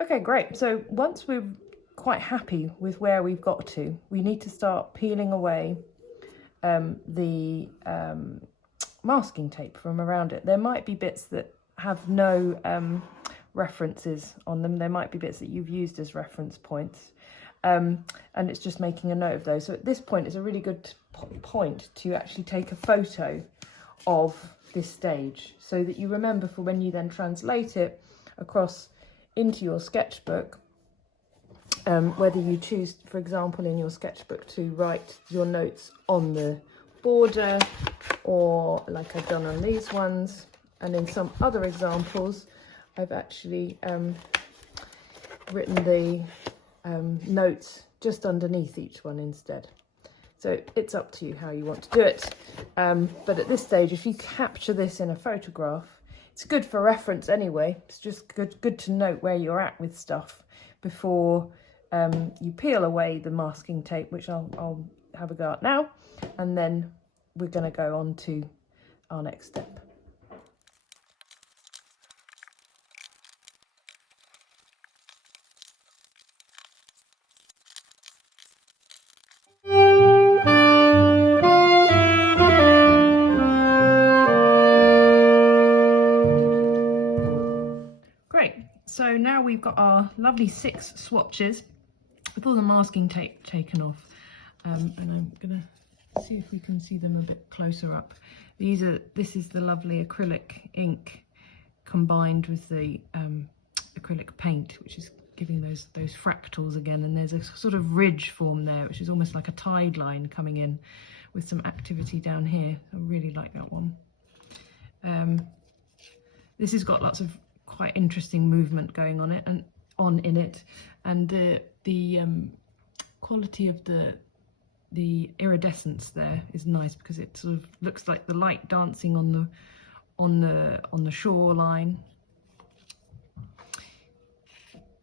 Okay, great. So once we're quite happy with where we've got to, we need to start peeling away the masking tape from around it. There might be bits that have no references on them. There might be bits that you've used as reference points, and it's just making a note of those. So at this point, it's a really good point to actually take a photo of this stage so that you remember for when you then translate it across into your sketchbook, whether you choose, for example, in your sketchbook to write your notes on the border, or like I've done on these ones, and in some other examples I've actually written the notes just underneath each one instead. So it's up to you how you want to do it, but at this stage, if you capture this in a photograph, it's good for reference anyway. It's just good to note where you're at with stuff before you peel away the masking tape, which I'll have a go at now, and then we're going to go on to our next step. Great, so now we've got our lovely 6 swatches with all the masking tape taken off, and I'm going to see if we can see them a bit closer up. This is the lovely acrylic ink combined with the acrylic paint, which is giving those fractals again, and there's a sort of ridge form there, which is almost like a tide line coming in with some activity down here. I really like that one. This has got lots of quite interesting movement going on it and in it, and the quality of the iridescence there is nice because it sort of looks like the light dancing on the shoreline.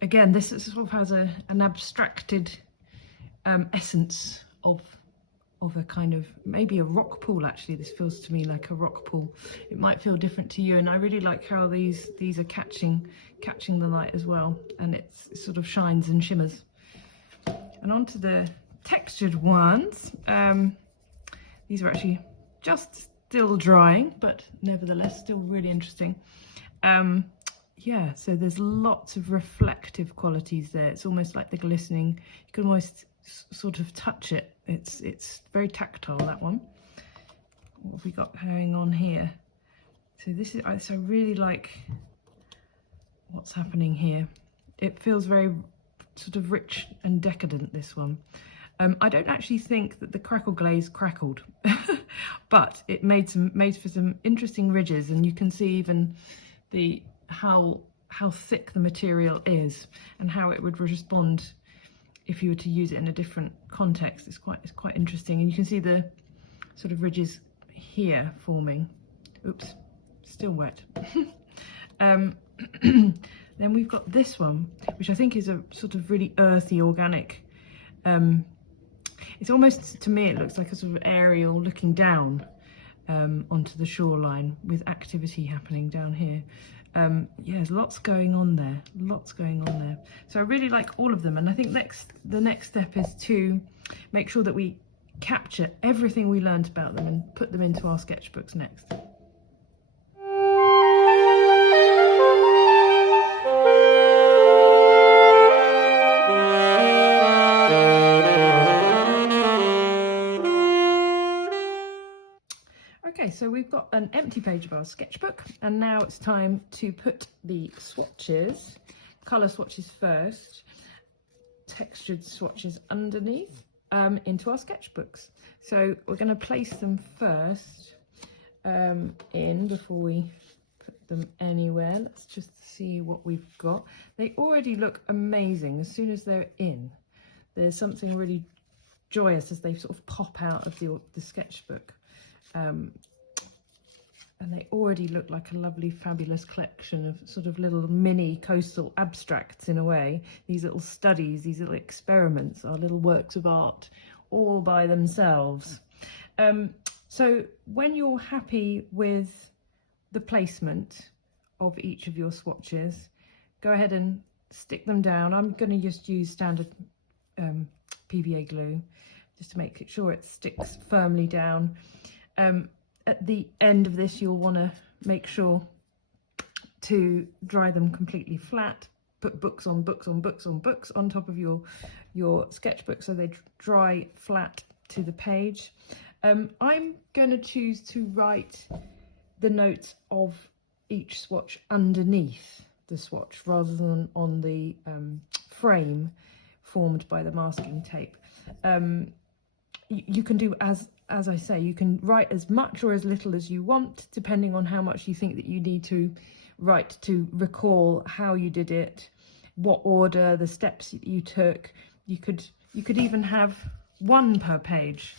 Again, this sort of has an abstracted essence of a kind of, maybe a rock pool. Actually, this feels to me like a rock pool. It might feel different to you, and I really like how these are catching the light as well, and it sort of shines and shimmers. And onto the textured ones. These are actually just still drying, but nevertheless still really interesting. Yeah, so there's lots of reflective qualities there. It's almost like the glistening. You can almost sort of touch it. It's very tactile, that one. What have we got going on here? So this is, so I really like what's happening here. It feels very sort of rich and decadent, this one. I don't actually think that the crackle glaze crackled, but it made for some interesting ridges, and you can see even how thick the material is and how it would respond if you were to use it in a different context. It's quite interesting, and you can see the sort of ridges here forming. Oops, still wet. Then we've got this one, which I think is a sort of really earthy, organic. It's almost, to me, it looks like a sort of aerial looking down onto the shoreline with activity happening down here. Yeah, there's lots going on there, So I really like all of them, and I think the next step is to make sure that we capture everything we learned about them and put them into our sketchbooks next. Okay, so we've got an empty page of our sketchbook, and now it's time to put the swatches, colour swatches first, textured swatches underneath, into our sketchbooks. So we're going to place them first in before we put them anywhere. Let's just see what we've got. They already look amazing as soon as they're in. There's something really joyous as they sort of pop out of the sketchbook. And they already look like a lovely, fabulous collection of sort of little mini coastal abstracts in a way. These little studies, these little experiments are little works of art all by themselves. So when you're happy with the placement of each of your swatches, go ahead and stick them down. I'm going to just use standard PVA glue just to make sure it sticks firmly down. At the end of this, you'll want to make sure to dry them completely flat. Put books on books on books on books on top of your sketchbook so they dry flat to the page. I'm going to choose to write the notes of each swatch underneath the swatch rather than on the frame formed by the masking tape. You can do as I say, you can write as much or as little as you want, depending on how much you think that you need to write to recall how you did it, what order, the steps that you took. You could even have 1 per page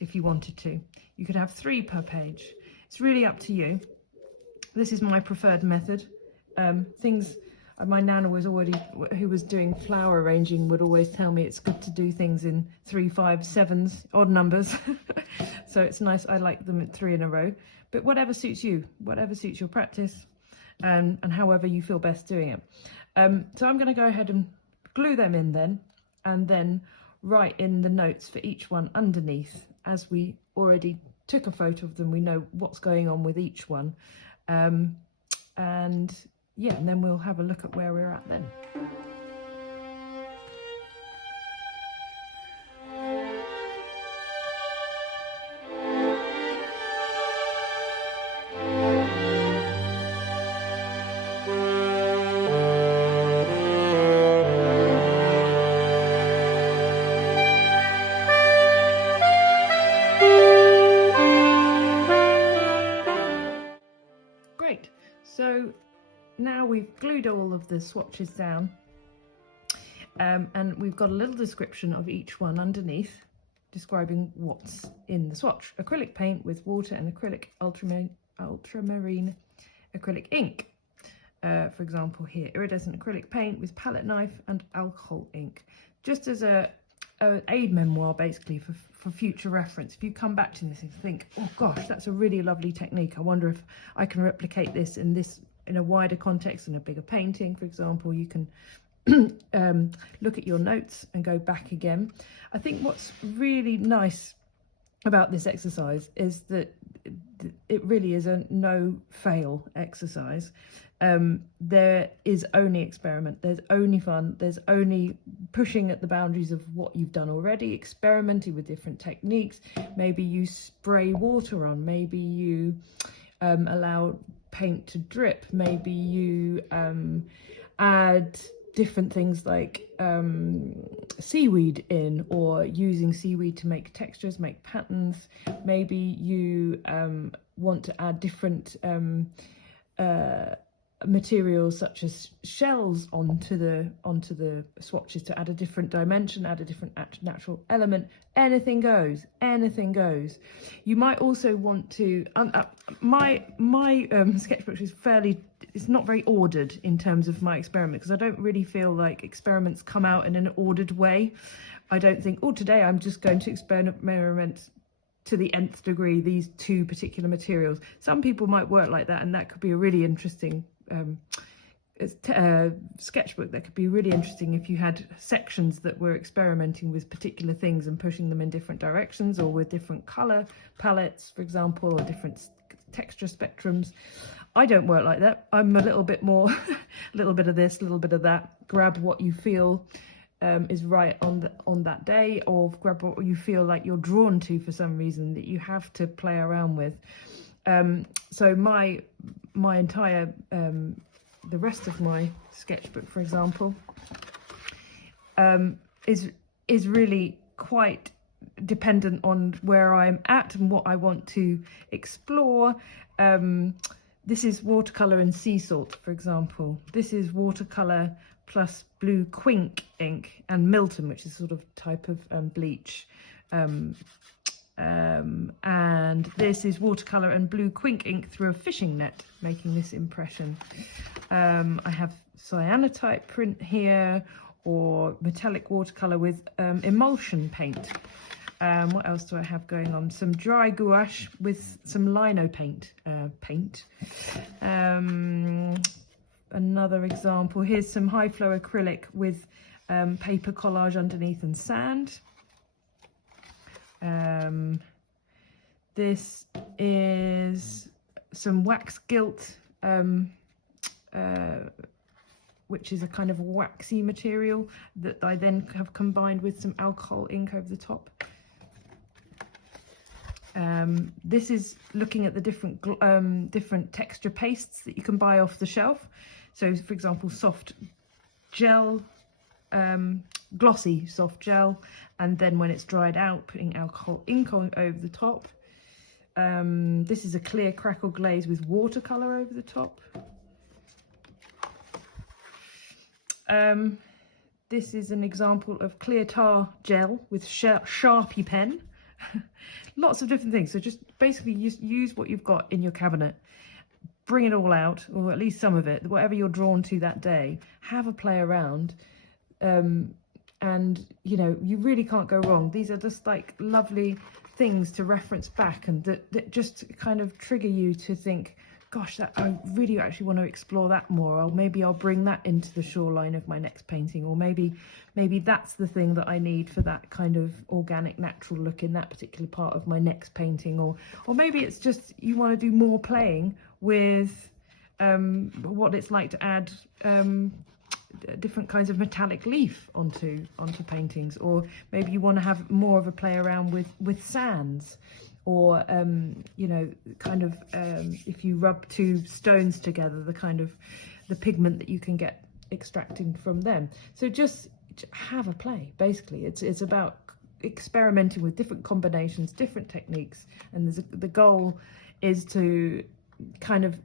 if you wanted to. You could have 3 per page. It's really up to you. This is my preferred method. My nana who was doing flower arranging, would always tell me it's good to do things in 3, 5, 7s, odd numbers. So it's nice. I like them at 3 in a row. But whatever suits you, whatever suits your practice, and however you feel best doing it. So I'm going to go ahead and glue them in then, and then write in the notes for each one underneath. As we already took a photo of them, we know what's going on with each one. And yeah, and then we'll have a look at where we're at then. Great, so now we've glued all of the swatches down, and we've got a little description of each one underneath, describing what's in the swatch. Acrylic paint with water and acrylic ultramarine acrylic ink. For example here, iridescent acrylic paint with palette knife and alcohol ink. Just as an aid memoir, basically, for future reference. If you come back to this and think, oh gosh, that's a really lovely technique, I wonder if I can replicate this in a wider context, in a bigger painting, for example, you can look at your notes and go back again. I think what's really nice about this exercise is that it really is a no-fail exercise. There is only experiment, there's only fun, there's only pushing at the boundaries of what you've done already, experimenting with different techniques. Maybe you spray water on, maybe you allow paint to drip, maybe you add different things like seaweed in, or using seaweed to make textures, make patterns. Maybe you want to add different materials such as shells onto the swatches to add a different dimension, add a different natural element. Anything goes, anything goes. You might also want to my sketchbook is it's not very ordered in terms of my experiment, because I don't really feel like experiments come out in an ordered way. I don't think, oh, today I'm just going to experiment to the nth degree these 2 particular materials. Some people might work like that, and that could be a really interesting sketchbook. That could be really interesting if you had sections that were experimenting with particular things and pushing them in different directions, or with different color palettes, for example, or different texture spectrums. I don't work like that. I'm a little bit more a little bit of this, a little bit of that. Grab what you feel is right on that day, or grab what you feel like you're drawn to for some reason that you have to play around with. So my entire the rest of my sketchbook, for example, is really quite dependent on where I'm at and what I want to explore. This is watercolor and sea salt, for example. This is watercolor plus blue quink ink and Milton, which is sort of type of bleach. And this is watercolor and blue quink ink through a fishing net, making this impression. I have cyanotype print here, or metallic watercolor with emulsion paint. What else do I have going on? Some dry gouache with some lino paint. another example. Here's some high flow acrylic with paper collage underneath and sand. This is some wax gilt, which is a kind of waxy material that I then have combined with some alcohol ink over the top. This is looking at the different texture pastes that you can buy off the shelf. So, for example, soft gel, glossy soft gel, and then when it's dried out, putting alcohol ink on over the top. This is a clear crackle glaze with watercolor over the top. This is an example of clear tar gel with Sharpie pen. Lots of different things. So just basically use what you've got in your cabinet, bring it all out, or at least some of it, whatever you're drawn to that day, have a play around. And you know, you really can't go wrong. These are just like lovely things to reference back, and that just kind of trigger you to think, gosh, that I really actually want to explore that more, or maybe I'll bring that into the shoreline of my next painting, or maybe that's the thing that I need for that kind of organic, natural look in that particular part of my next painting, or maybe it's just you want to do more playing with what it's like to add different kinds of metallic leaf onto paintings, or maybe you want to have more of a play around with sands, or you know, kind of if you rub two stones together, the kind of the pigment that you can get extracting from them. So just have a play. Basically, it's about experimenting with different combinations, different techniques, and the goal is to kind of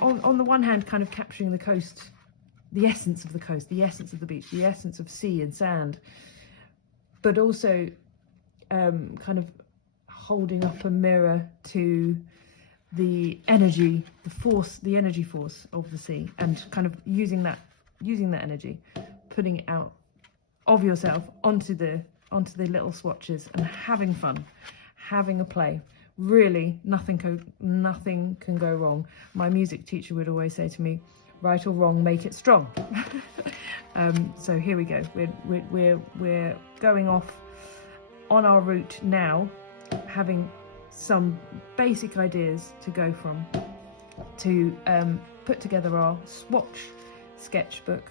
on the one hand kind of capturing the coast, the essence of the coast, the essence of the beach, the essence of sea and sand, but also kind of holding up a mirror to the energy, the energy force of the sea, and kind of using that energy, putting it out of yourself onto the little swatches and having fun, having a play. Really, nothing can go wrong. My music teacher would always say to me, right or wrong, make it strong. So here we go. We're going off on our route now, having some basic ideas to go from, to put together our swatch sketchbook,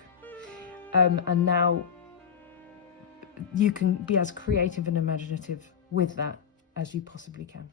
and now you can be as creative and imaginative with that as you possibly can.